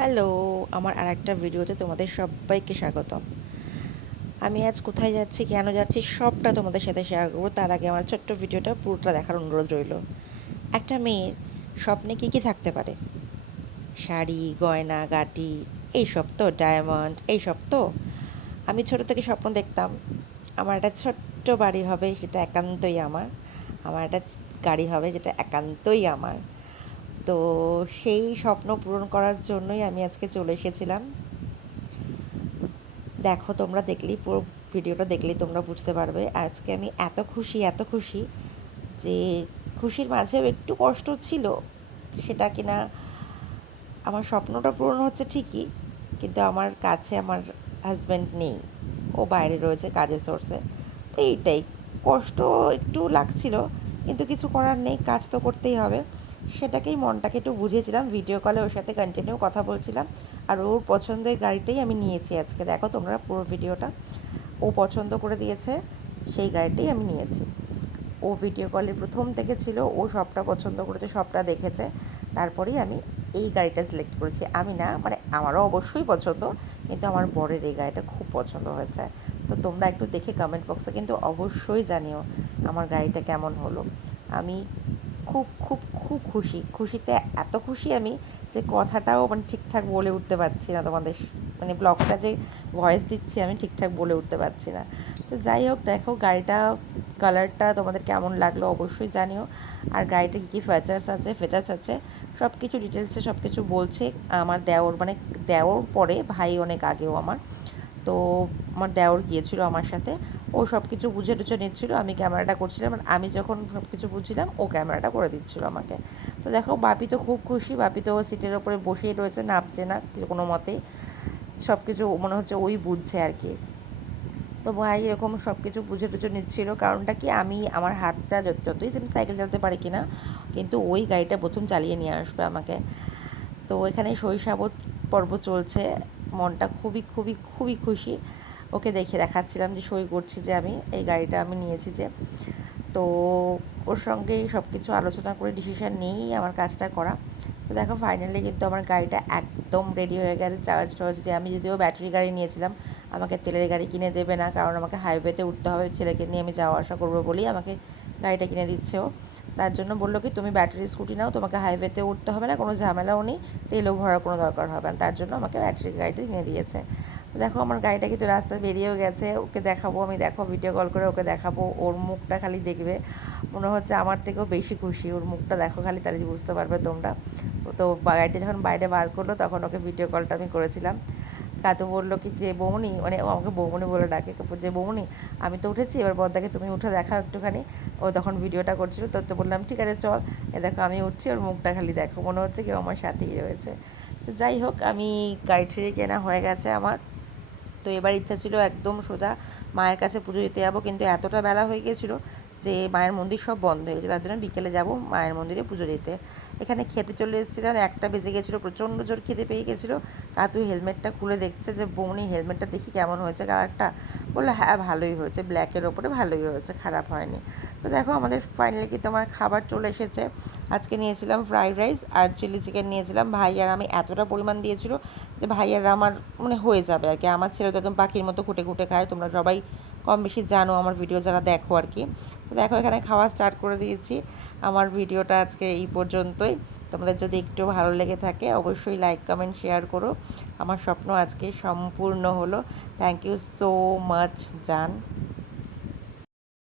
Hello, আমার আর একটা ভিডিওতে তোমাদের সবাইকে স্বাগতম। আমি আজ কোথায় যাচ্ছি, কেন যাচ্ছি, সবটা তোমাদের সাথে শেয়ার করব। তার আগে আমার ছোট্ট ভিডিওটা পুরোটা দেখার অনুরোধ রইল। একটা মেয়ের স্বপ্নে কী কী থাকতে পারে? শাড়ি, গয়না, গাটি, এইসব তো ডায়মন্ড এইসব তো। আমি ছোট থেকে স্বপ্ন দেখতাম, আমার একটা ছোট্ট বাড়ি হবে, সেটা একান্তই আমার। আমার একটা গাড়ি হবে, যেটা একান্তই আমার। তো সেই স্বপ্ন পূরণ করার জন্যই আমি আজকে চলে এসেছিলাম। দেখো, তোমরা দেখলেই পুরো ভিডিওটা দেখলেই তোমরা বুঝতে পারবে। আজকে আমি এত খুশি এত খুশি যে খুশির মাঝেও একটু কষ্ট ছিল, সেটা কিনা আমার স্বপ্নটা পূরণ হচ্ছে ঠিকই, কিন্তু আমার কাছে আমার হাজব্যান্ড নেই। ও বাইরে রয়েছে কাজের সোর্সে তো এইটাই, কষ্ট একটু লাগছিল, কিন্তু কিছু করার নেই, কাজ তো করতেই হবে। সেটাকেই মনটাকে একটু বুঝিয়েছিলাম ভিডিও কলে ওর সাথে কন্টিনিউ কথা বলছিলাম। আর ওর পছন্দের গাড়িটাই আমি নিয়েছি আজকে। দেখো তোমরা পুরো ভিডিওটা ও পছন্দ করে দিয়েছে, সেই গাড়িটাই আমি নিয়েছি। ও ভিডিও কলে প্রথম থেকে ছিল, ও সবটা পছন্দ করেছে, সবটা দেখেছে। তারপরেই আমি এই গাড়িটা সিলেক্ট করেছি। আমি না মানে আমারও অবশ্যই পছন্দ, কিন্তু আমার বরের এই গাড়িটা খুব পছন্দ হয়েছে। তো তোমরা একটু দেখে কমেন্ট বক্সে কিন্তু অবশ্যই জানিও আমার গাড়িটা কেমন হলো। আমি খুব খুব খুব খুশি। খুশিতে এত খুশি আমি যে কথাটাও মানে ঠিকঠাক বলে উঠতে পারছি না তোমাদের মানে ব্লগটা যে ভয়েস দিচ্ছি আমি ঠিকঠাক বলে উঠতে পারছি না। তো যাই হোক, দেখো গাড়িটা কালারটা তোমাদের কেমন লাগল অবশ্যই জানিও। আর গাড়িটা কী কী ফিচার্স আছে ফিচার্স আছে সব কিছু ডিটেলসে সব কিছু বলছে। আমার দেওর মানে দেওর পরে, ভাই অনেক আগেও আমার তো আমার দেওর গিয়েছিল আমার সাথে। ও সব কিছু বুঝে টুঝে নিচ্ছিল, আমি ক্যামেরাটা করছিলাম আর আমি যখন সব কিছু বুঝছিলাম, ও ক্যামেরাটা করে দিচ্ছিল আমাকে। তো দেখো, বাপি তো খুব খুশি, বাপি তো সিটের ওপরে বসেই রয়েছে নাপছে না কোনো মতেই সব কিছু মনে হচ্ছে ওই বুঝছে আর কি। তো ভাই, এরকম সব কিছু বুঝে টুঝে নিচ্ছিল, কারণটা কি? আমি, আমার হাতটা যতই আমি সাইকেল চালাতে পারি কি না কিন্তু ওই গাড়িটা প্রথম চালিয়ে নিয়ে আসবে আমাকে। তো এখানে শৈশাবত পর্ব চলছে। মনটা খুবই খুবই খুবই খুশি। ওকে দেখে দেখাচ্ছিলাম যে সই করছি যে আমি, এই গাড়িটা আমি নিয়েছি যে। তো ওর সঙ্গেই সব কিছু আলোচনা করে ডিসিশান নিয়েই আমার কাজটা করা। তো দেখো ফাইনালি কিন্তু আমার গাড়িটা একদম রেডি হয়ে গেছে। চার্জ টার্জ দিয়ে আমি যদিও ব্যাটারি গাড়ি নিয়েছিলাম, আমাকে তেলের গাড়ি কিনে দেবে না, কারণ আমাকে হাইওয়েতে উঠতে হবে। ছেলেকে নিয়ে আমি যাওয়া আসা করব বলেই আমাকে গাড়িটা কিনে দিচ্ছে ও। তার জন্য বলল কি, তুমি ব্যাটারি স্কুটি নাও, তোমাকে হাইওয়েতে উঠতে হবে না, কোনো ঝামেলাও নেই, তেলও ভরার কোনো দরকার হবে না। তার জন্য আমাকে ব্যাটারি গাড়িটা কিনে দিয়েছে। দেখো আমার গাড়িটা কিন্তু রাস্তায় বেরিয়েও গেছে, ওকে দেখাবো, আমি দেখো ভিডিও কল করে ওকে দেখাবো, ওর মুখটা খালি দেখবে। মনে হচ্ছে আমার থেকেও বেশি খুশি, ওর মুখটা দেখো খালি, তাহলে বুঝতে পারবে তোমরা। তো গাড়িটা যখন বাইরে বার করল, তখন ওকে ভিডিও কলটা আমি করেছিলাম। কাতু বলল কি, যে বৌমনি মানে ও আমাকে বৌমনি বলে ডাকে যে বৌমনি, আমি তো উঠেছি, এবার বদ্দাকে তুমি উঠে দেখাও একটুখানি। ও তখন ভিডিওটা করছিল, তো তো বললাম, ঠিক আছে, চল। এ দেখো, আমি উঠছি, ওর মুখটা খালি দেখো, মনে হচ্ছে কেউ আমার সাথেই রয়েছে। তো যাই হোক, আমি গাড়ি ঠেড়ে কেনা হয়ে গেছে আমার। তো এবার ইচ্ছা ছিল একদম সোজা মায়ের কাছে পুজো দিতে যাব, কিন্তু এতটা বেলা হয়ে গিয়েছিল যে মায়ের মন্দির সব বন্ধ হয়ে গেছে, তার জন্য বিকেলে যাব মায়ের মন্দিরে পুজো দিতে। এখানে খেতে চলে এসেছিলাম, একটা বেজে গেছিল, প্রচণ্ড জোর খেতে পেয়ে গেছিল। কাতু হেলমেটটা খুলে দেখছে যে বৌনি হেলমেটটা দেখি কেমন হয়েছে কালারটা? বলল হ্যাঁ ভালোই হয়েছে, ব্ল্যাকের ওপরে ভালোই হয়েছে, খারাপ হয়নি। তো দেখো, আমাদের ফাইনালি কিন্তু আমার খাবার চলে এসেছে। আজকে নিয়েছিলাম ফ্রাইড রাইস আর চিলি চিকেন নিয়েছিলাম। ভাই আর আমি এতটা পরিমাণ দিয়েছিল যে, ভাই আর আমার মানে হয়ে যাবে আর কি। আমার ছেলে তো একদম পাখির মতো খুঁটে খুঁটে খায়, তোমরা সবাই কম বেশি জানো আমার ভিডিও যারা দেখো আর কি। দেখো, এখানে খাওয়া স্টার্ট করে দিয়েছি। আমার ভিডিওটা আজকে এই পর্যন্তই। তোমাদের যদি একটু ভালো লেগে থাকে, অবশ্যই লাইক কমেন্ট শেয়ার করো। আমার স্বপ্ন আজকে সম্পূর্ণ হলো। থ্যাংক ইউ সো মাচ জান।